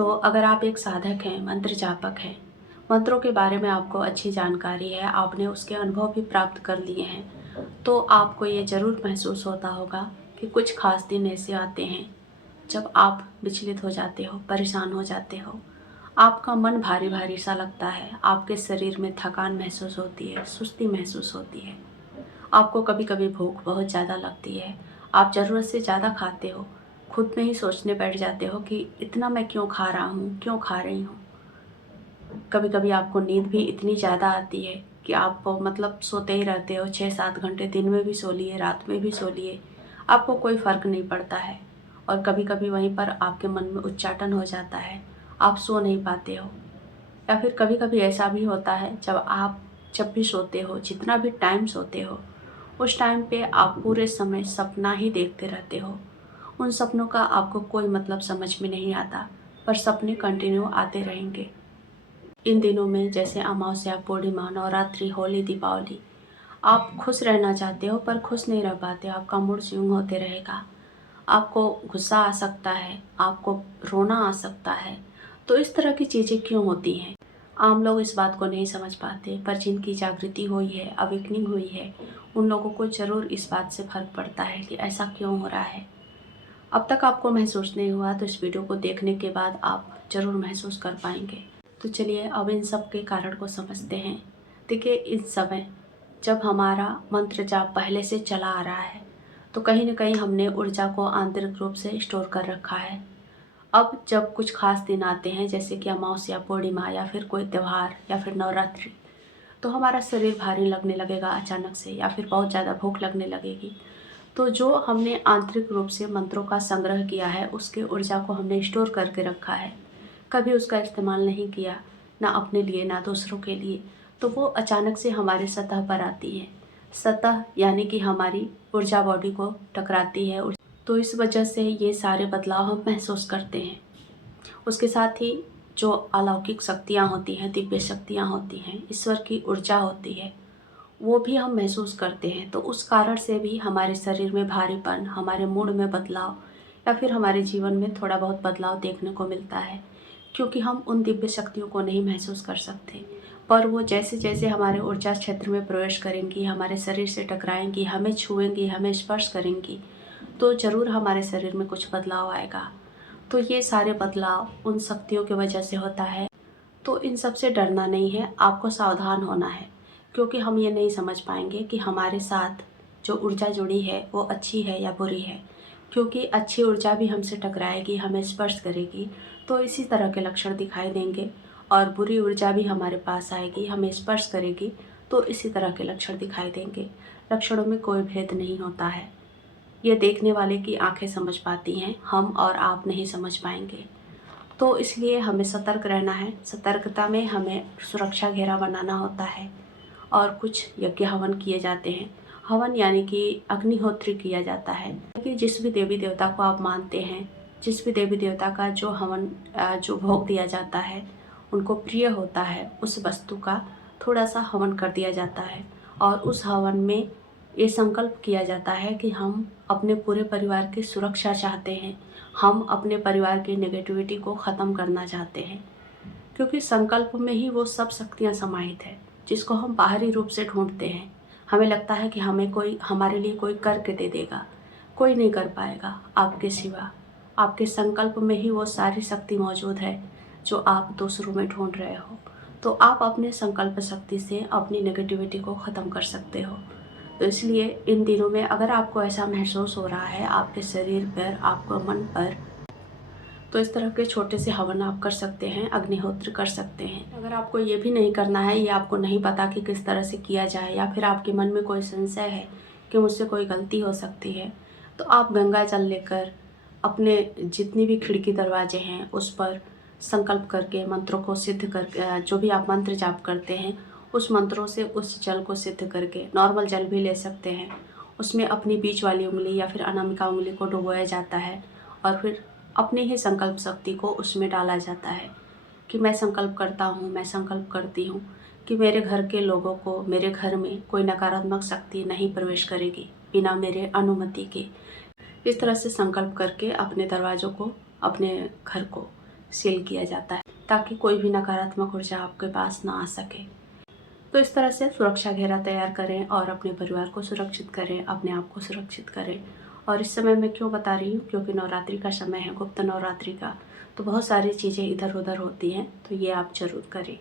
तो अगर आप एक साधक हैं, मंत्र जापक हैं, मंत्रों के बारे में आपको अच्छी जानकारी है, आपने उसके अनुभव भी प्राप्त कर लिए हैं, तो आपको ये ज़रूर महसूस होता होगा कि कुछ खास दिन ऐसे आते हैं जब आप विचलित हो जाते हो, परेशान हो जाते हो, आपका मन भारी भारी सा लगता है, आपके शरीर में थकान महसूस होती है, सुस्ती महसूस होती है, आपको कभी कभी भूख बहुत ज़्यादा लगती है, आप ज़रूरत से ज़्यादा खाते हो, खुद में ही सोचने बैठ जाते हो कि इतना मैं क्यों खा रहा हूँ, क्यों खा रही हूँ। कभी कभी आपको नींद भी इतनी ज़्यादा आती है कि आप मतलब सोते ही रहते हो, 6-7 घंटे दिन में भी सो लिए, रात में भी सो लिए, आपको कोई फ़र्क नहीं पड़ता है। और कभी कभी वहीं पर आपके मन में उच्चाटन हो जाता है, आप सो नहीं पाते हो। या फिर कभी कभी ऐसा भी होता है जब भी सोते हो, जितना भी टाइम सोते हो, उस टाइम पे आप पूरे समय सपना ही देखते रहते हो। उन सपनों का आपको कोई मतलब समझ में नहीं आता, पर सपने कंटिन्यू आते रहेंगे। इन दिनों में जैसे अमावस्या, पूर्णिमा, नवरात्रि, होली, दीपावली, आप खुश रहना चाहते हो पर खुश नहीं रह पाते, आपका मूड स्विंग होते रहेगा। आपको गुस्सा आ सकता है, आपको रोना आ सकता है। तो इस तरह की चीज़ें क्यों होती हैं? आम लोग इस बात को नहीं समझ पाते, पर जिनकी जागृति हुई है, अवेकनिंग हुई है, उन लोगों को ज़रूर इस बात से फ़र्क पड़ता है कि ऐसा क्यों हो रहा है। अब तक आपको महसूस नहीं हुआ तो इस वीडियो को देखने के बाद आप ज़रूर महसूस कर पाएंगे। तो चलिए अब इन सब के कारण को समझते हैं। देखिए, इस समय जब हमारा मंत्र जाप पहले से चला आ रहा है तो कहीं न कहीं हमने ऊर्जा को आंतरिक रूप से स्टोर कर रखा है। अब जब कुछ खास दिन आते हैं जैसे कि अमावस्या, पूर्णिमा या फिर कोई त्यौहार या फिर नवरात्रि, तो हमारा शरीर भारी लगने लगेगा अचानक से, या फिर बहुत ज़्यादा भूख लगने लगेगी। तो जो हमने आंतरिक रूप से मंत्रों का संग्रह किया है, उसके ऊर्जा को हमने स्टोर करके रखा है, कभी उसका इस्तेमाल नहीं किया, ना अपने लिए ना दूसरों के लिए, तो वो अचानक से हमारे सतह पर आती है। सतह यानी कि हमारी ऊर्जा बॉडी को टकराती है, तो इस वजह से ये सारे बदलाव हम महसूस करते हैं। उसके साथ ही जो अलौकिक शक्तियाँ होती हैं, दिव्य शक्तियाँ होती हैं, ईश्वर की ऊर्जा होती है, वो भी हम महसूस करते हैं। तो उस कारण से भी हमारे शरीर में भारीपन, हमारे मूड में बदलाव या फिर हमारे जीवन में थोड़ा बहुत बदलाव देखने को मिलता है, क्योंकि हम उन दिव्य शक्तियों को नहीं महसूस कर सकते। पर वो जैसे जैसे हमारे ऊर्जा क्षेत्र में प्रवेश करेंगी, हमारे शरीर से टकराएंगी, हमें छुएंगी, हमें स्पर्श करेंगी, तो ज़रूर हमारे शरीर में कुछ बदलाव आएगा। तो ये सारे बदलाव उन शक्तियों की वजह से होता है। तो इन सब से डरना नहीं है, आपको सावधान होना है, क्योंकि हम ये नहीं समझ पाएंगे कि हमारे साथ जो ऊर्जा जुड़ी है वो अच्छी है या बुरी है। क्योंकि अच्छी ऊर्जा भी हमसे टकराएगी, हमें स्पर्श करेगी, तो इसी तरह के लक्षण दिखाई देंगे, और बुरी ऊर्जा भी हमारे पास आएगी, हमें स्पर्श करेगी, तो इसी तरह के लक्षण दिखाई देंगे। लक्षणों में कोई भेद नहीं होता है, ये देखने वाले की आंखें समझ पाती हैं, हम और आप नहीं समझ पाएंगे। तो इसलिए हमें सतर्क रहना है। सतर्कता में हमें सुरक्षा घेरा बनाना होता है, और कुछ यज्ञ हवन किए जाते हैं। हवन यानी कि अग्निहोत्री किया जाता है कि जिस भी देवी देवता को आप मानते हैं, जिस भी देवी देवता का जो हवन जो भोग दिया जाता है उनको प्रिय होता है, उस वस्तु का थोड़ा सा हवन कर दिया जाता है। और उस हवन में ये संकल्प किया जाता है कि हम अपने पूरे परिवार की सुरक्षा चाहते हैं, हम अपने परिवार की नेगेटिविटी को ख़त्म करना चाहते हैं। क्योंकि संकल्प में ही वो सब शक्तियाँ समाहित है जिसको हम बाहरी रूप से ढूंढते हैं। हमें लगता है कि हमें कोई, हमारे लिए कोई करके दे देगा, कोई नहीं कर पाएगा आपके सिवा। आपके संकल्प में ही वो सारी शक्ति मौजूद है जो आप दूसरों में ढूंढ रहे हो। तो आप अपने संकल्प शक्ति से अपनी नेगेटिविटी को ख़त्म कर सकते हो। तो इसलिए इन दिनों में अगर आपको ऐसा महसूस हो रहा है आपके शरीर पर, आपको मन पर, तो इस तरह के छोटे से हवन आप कर सकते हैं, अग्निहोत्र कर सकते हैं। अगर आपको ये भी नहीं करना है, ये आपको नहीं पता कि किस तरह से किया जाए, या फिर आपके मन में कोई संशय है कि मुझसे कोई गलती हो सकती है, तो आप गंगा जल लेकर अपने जितनी भी खिड़की दरवाजे हैं उस पर संकल्प करके मंत्रों को सिद्ध करके, जो भी आप मंत्र जाप करते हैं उस मंत्रों से उस जल को सिद्ध करके, नॉर्मल जल भी ले सकते हैं, उसमें अपनी बीच वाली उंगली या फिर अनामिका उंगली को डुबोया जाता है, और फिर अपनी ही संकल्प शक्ति को उसमें डाला जाता है कि मैं संकल्प करता हूँ, मैं संकल्प करती हूँ कि मेरे घर के लोगों को, मेरे घर में कोई नकारात्मक शक्ति नहीं प्रवेश करेगी बिना मेरे अनुमति के। इस तरह से संकल्प करके अपने दरवाज़ों को, अपने घर को सील किया जाता है ताकि कोई भी नकारात्मक ऊर्जा आपके पास ना आ सके। तो इस तरह से सुरक्षा घेरा तैयार करें और अपने परिवार को सुरक्षित करें, अपने आप को सुरक्षित करें। और इस समय मैं क्यों बता रही हूँ, क्योंकि नवरात्रि का समय है, गुप्त नवरात्रि का, तो बहुत सारी चीज़ें इधर उधर होती हैं, तो ये आप ज़रूर करें।